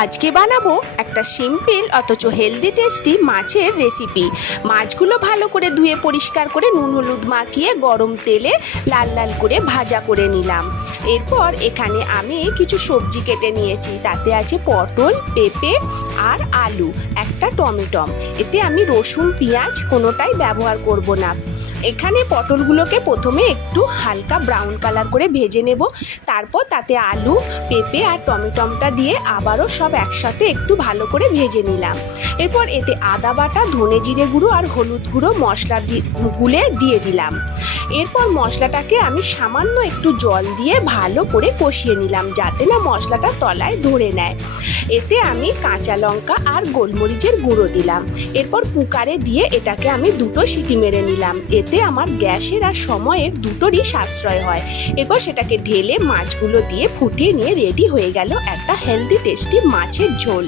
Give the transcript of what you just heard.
আজকে বানাবো একটা সিম্পল অথচ হেলদি টেস্টি মাছের রেসিপি। মাছগুলো ভালো করে ধুয়ে পরিষ্কার করে নুন হলুদ মাখিয়ে গরম তেলে লাল লাল করে ভাজা করে নিলাম। এরপর এখানে আমি কিছু সবজি কেটে নিয়েছি, তাতে আছে পটল, পেঁপে আর আলু, একটা টমেটো। এতে আমি রসুন পেঁয়াজ কোনোটাই ব্যবহার করব না। এখানে পটলগুলোকে প্রথমে একটু হালকা ব্রাউন কালার করে ভেজে নেব, তারপর তাতে আলু, পেঁপে আর টমেটোটা দিয়ে আবারও সব একসাথে একটু ভালো করে ভেজে নিলাম। এরপর এতে আদা বাটা, ধনে জিরে গুঁড়ো আর হলুদ গুঁড়ো মশলা গুলে দিয়ে দিলাম। এরপর মশলাটাকে আমি সামান্য একটু জল দিয়ে ভালো করে কষিয়ে নিলাম, যাতে না মশলাটা তলায় ধরে নেয়। এতে আমি কাঁচা লঙ্কা আর গোলমরিচের গুঁড়ো দিলাম। এরপর কুকারে দিয়ে এটাকে আমি দুটো সিটি মেরে নিলাম। এতে আমার গ্যাসের আর সময়ের দুটোরই সাশ্রয় হয়। এরপর সেটাকে ঢেলে মাছগুলো দিয়ে ফুটিয়ে নিয়ে রেডি হয়ে গেল একটা হেলদি টেস্টি মাছের ঝোল।